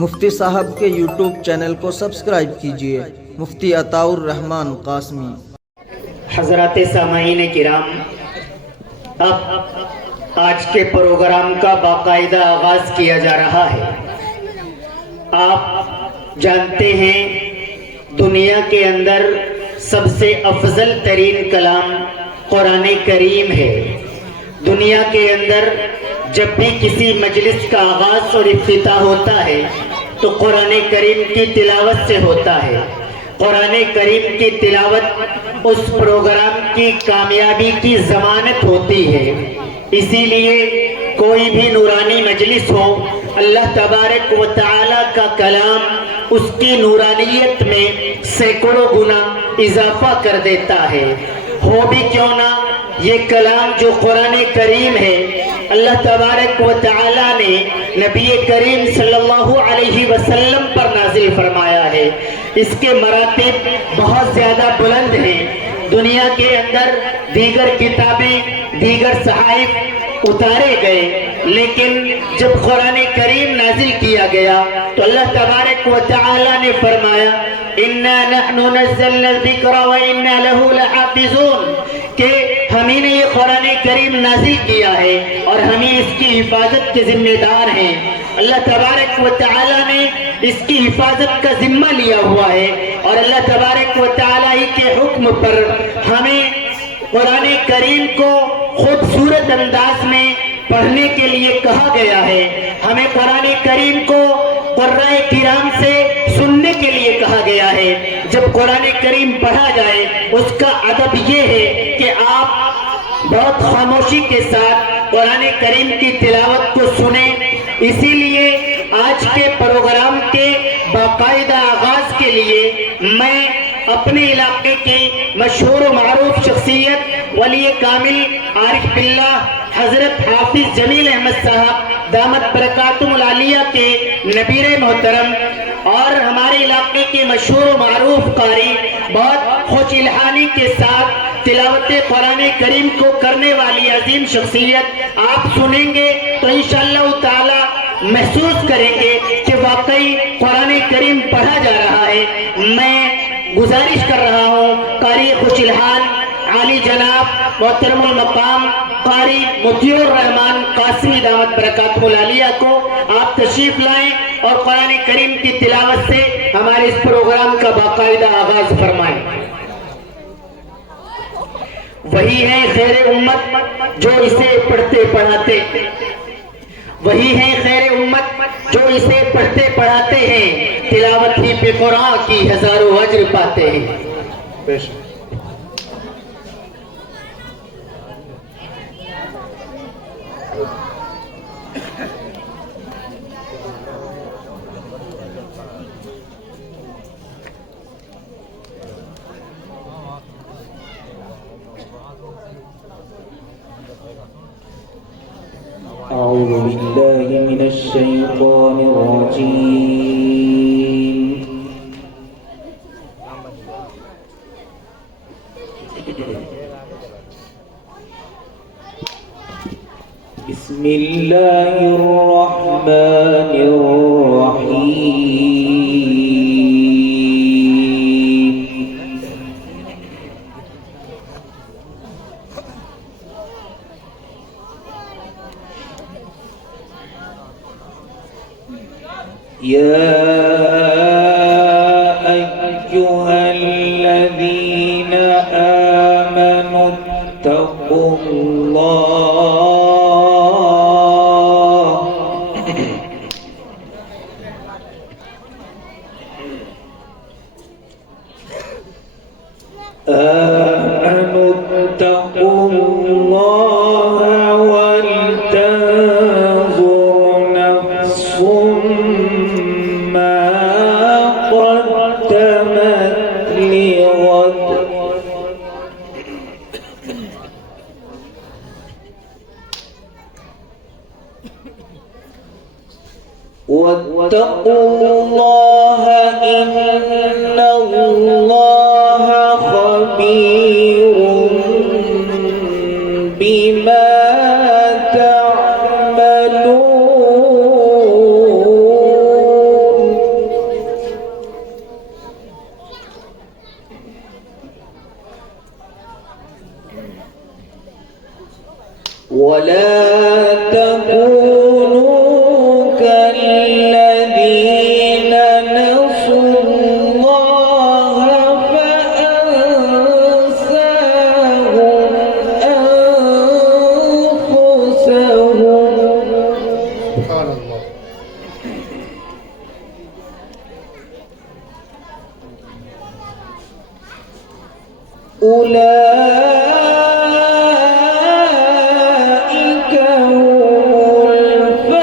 مفتی صاحب کے یوٹیوب چینل کو سبسکرائب کیجئے، مفتی عطاء الرحمن قاسمی۔ حضرات سامعین کرام، اب آج کے پروگرام کا باقاعدہ آغاز کیا جا رہا ہے۔ آپ جانتے ہیں دنیا کے اندر سب سے افضل ترین کلام قرآن کریم ہے۔ دنیا کے اندر جب بھی کسی مجلس کا آغاز اور افتتاح ہوتا ہے تو قرآن کریم کی تلاوت سے ہوتا ہے۔ قرآن کریم کی تلاوت اس پروگرام کی کامیابی کی ضمانت ہوتی ہے۔ اسی لیے کوئی بھی نورانی مجلس ہو، اللہ تبارک و تعالی کا کلام اس کی نورانیت میں سینکڑوں گنا اضافہ کر دیتا ہے۔ ہو بھی کیوں نہ یہ کلام جو قرآن کریم ہے، اللہ تبارک و تعالی نے نبی کریم صلی اللہ علیہ وسلم پر نازل فرمایا ہے۔ اس کے مراتب بہت زیادہ بلند ہیں۔ دنیا کے اندر دیگر کتابیں، دیگر صحائف اتارے گئے، لیکن جب قرآن کریم نازل کیا گیا تو اللہ تبارک و تعالی نے فرمایا اِنَّا نَحْنُ نَزَّلْنَا الذِّكْرَ وَإِنَّا لَهُ لَحَافِظُونَ کہ ہمیں نے یہ قرآن کریم نازل کیا ہے اور ہمیں اس کی حفاظت کے ذمہ دار ہیں۔ اللہ تبارک و تعالی نے اس کی حفاظت کا ذمہ لیا ہوا ہے اور اللہ تبارک و تعالی کے حکم پر ہمیں قرآن کریم کو خوبصورت انداز میں پڑھنے کے لیے کہا گیا ہے۔ ہمیں قرآن کریم کو قرآن کرام سے سننے کے لیے کہا گیا ہے۔ جب قرآن کریم پڑھا جائے اس کا ادب یہ ہے کہ آپ بہت خاموشی کے ساتھ قرآن کریم کی تلاوت کو سنیں۔ اسی لیے آج کے پروگرام کے باقاعدہ آغاز کے لیے میں اپنے علاقے کی مشہور و معروف شخصیت ولی کامل عارف باللہ حضرت حافظ جمیل احمد صاحب دامت برکاتہم العالیہ کے نبیر محترم اور ہمارے علاقے کے مشہور و معروف قاری بہت خوش الحانی کے ساتھ تلاوت قرآن کریم کو کرنے والی عظیم شخصیت آپ سنیں گے تو انشاءاللہ تعالی محسوس کریں گے کہ واقعی قرآن کریم پڑھا جا رہا ہے۔ میں گزارش کر رہا ہوں قاری خوش الحال عالی جناب محترم المقام قاری مطیع الرحمن قاسمی دامت برکاتہم العالیہ کو آپ تشریف لائیں اور قرآن کریم کی تلاوت سے ہمارے اس پروگرام کا باقاعدہ آغاز فرمائیں۔ وہی ہے خیر امت جو اسے پڑھتے پڑھاتے، وہی ہے خیر امت جو اسے پڑھتے پڑھاتے ہیں، تلاوت ہی پہ قرآن کی ہزاروں اجر پاتے ہیں۔ أعوذ بالله من الشيطان الرجيم بسم الله الرحمن الرحيم يا أيها الذين آمنوا اتقوا الله ولتنظر نفس ما قدمت لغد واتقوا الله إن الله خبير بما تعملون أولئك هم الفاسقون.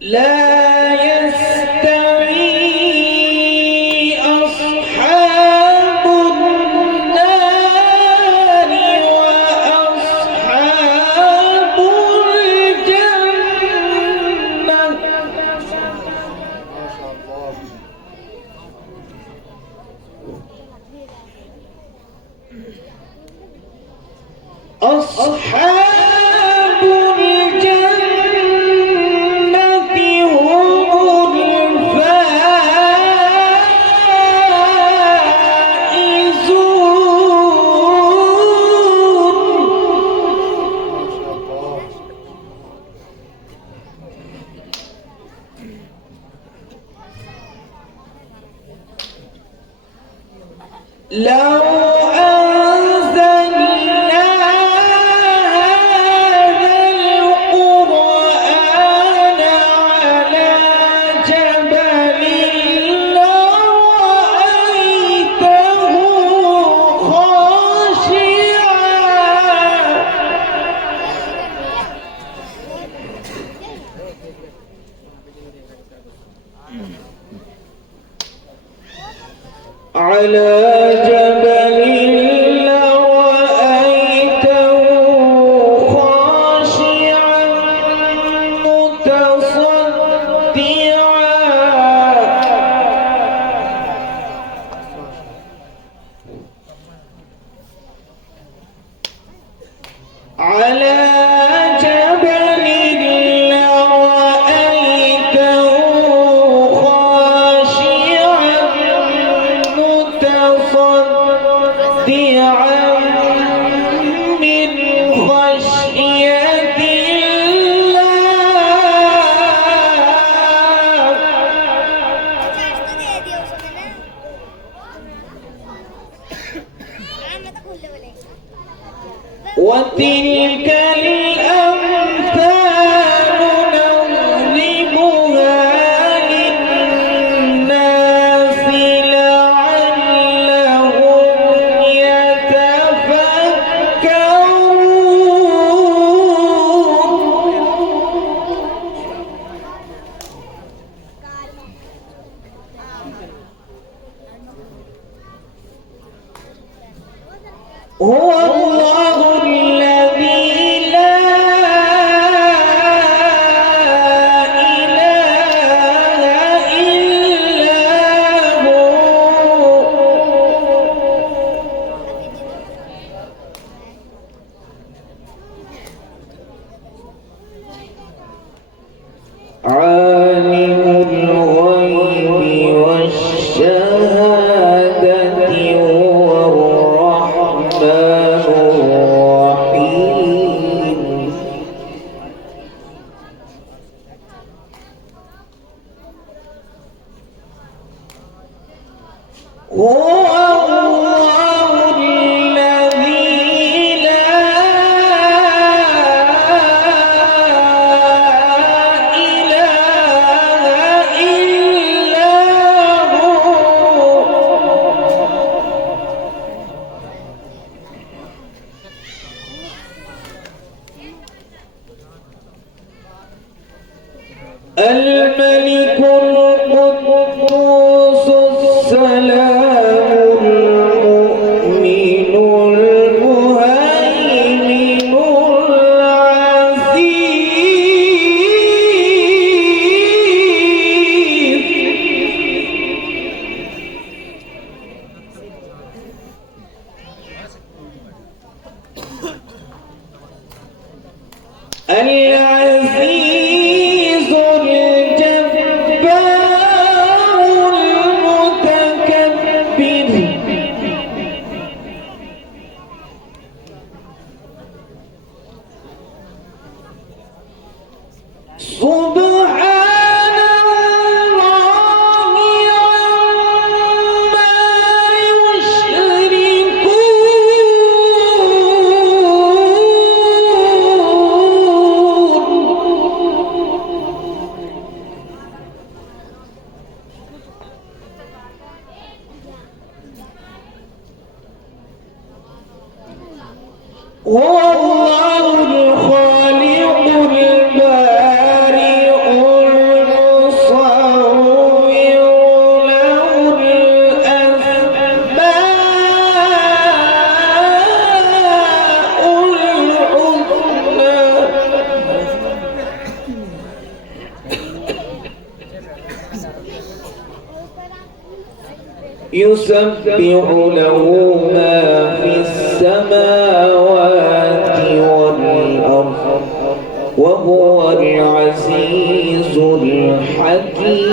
لا يستوي أصحاب النار وأصحاب الجنة. أصحاب الجنة هم الفائزون. لو أنزلنا هذا القرآن على جبل لرأيته خاشعا على جبل لرأيته خاشعا متصدعا على جبل لرأيته خاشعا متصدعا من خشية الله. وتلك الأمثال نضربها للناس لعلهم يتفكرون. هو الله الذي لا إله إلا هو. عالم الغيب والشهادة هو الرحمن الرحيم. هو الله الذي لا إله إلا هو. الملك القدوس السلام المؤمن المهيمن العزيز الجبار هو الله الخالق البارئ المصور له الأسماء الحسنى يسبح له ما في السماوات والأرض وهو العزيز الحكيم